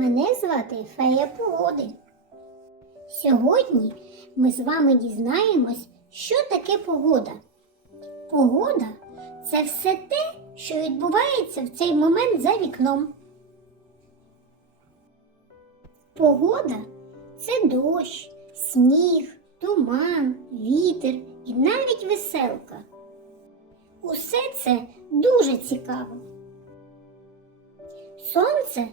Мене звати Фея Погоди. Сьогодні ми з вами дізнаємось, що таке погода. Погода це все те, що відбувається в цей момент за вікном. Погода це дощ, сніг, туман, вітер і навіть веселка. Усе це дуже цікаво. Сонце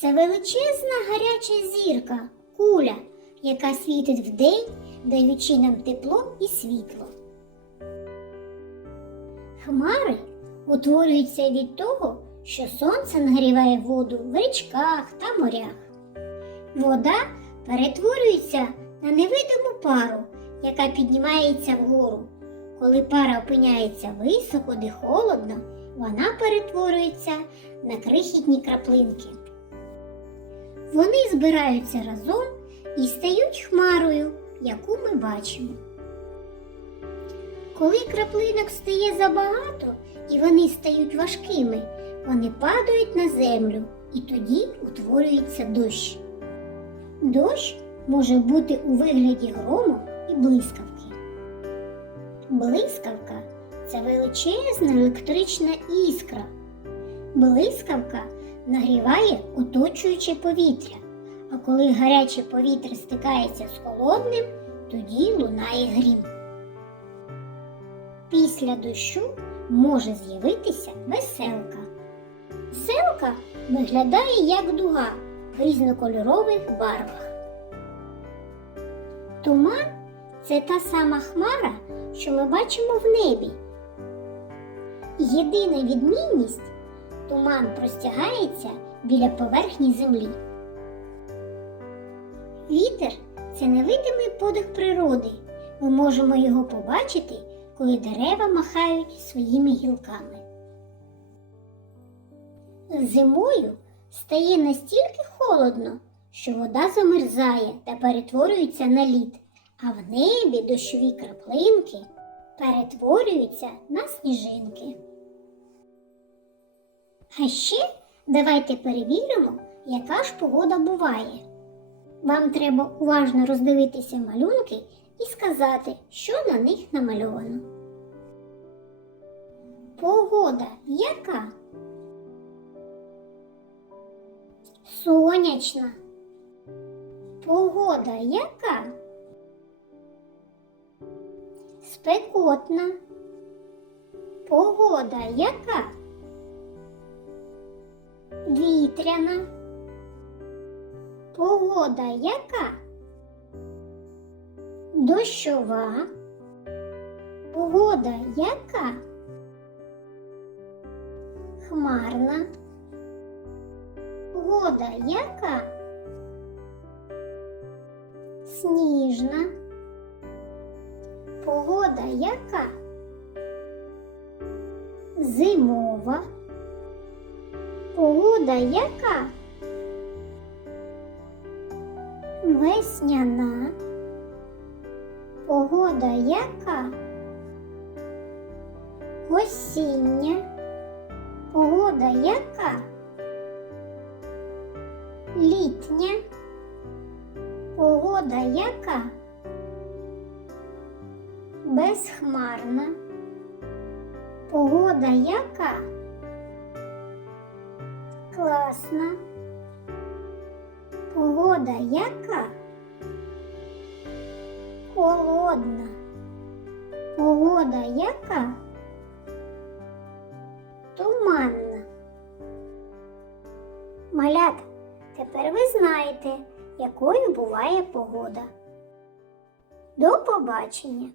це величезна гаряча зірка, куля, яка світить вдень, даючи нам тепло і світло. Хмари утворюються від того, що сонце нагріває воду в річках та морях. Вода перетворюється на невидиму пару, яка піднімається вгору. Коли пара опиняється високо, де холодно, вона перетворюється на крихітні краплинки. Вони збираються разом і стають хмарою, яку ми бачимо. Коли краплинок стає забагато і вони стають важкими, вони падають на землю і тоді утворюється дощ. Дощ може бути у вигляді грому і блискавки. Блискавка це величезна електрична іскра. Блискавка нагріває оточуюче повітря, а коли гаряче повітря стикається з холодним, тоді лунає грім. Після дощу може з'явитися веселка. Веселка виглядає як дуга в різнокольорових барвах. Туман це та сама хмара, що ми бачимо в небі. Єдина відмінність туман простягається біля поверхні землі. Вітер це невидимий подих природи. Ми можемо його побачити, коли дерева махають своїми гілками. Зимою стає настільки холодно, що вода замерзає та перетворюється на лід, а в небі дощові краплинки перетворюються на сніжинки. А ще давайте перевіримо, яка ж погода буває. Вам треба уважно роздивитися малюнки і сказати, що на них намальовано. Погода яка? Сонячна. Погода яка? Спекотна. Погода яка? Вітряна. Погода яка? Дощова. Погода яка? Хмарна. Погода яка? Сніжна. Погода яка? Зимова. Погода яка? Весняна. Погода яка? Осіння. Погода яка? Літня. Погода яка? Безхмарна. Погода яка? Класна. Погода яка? Холодна. Погода яка? Туманна. Малята, тепер ви знаєте, якою буває погода. До побачення!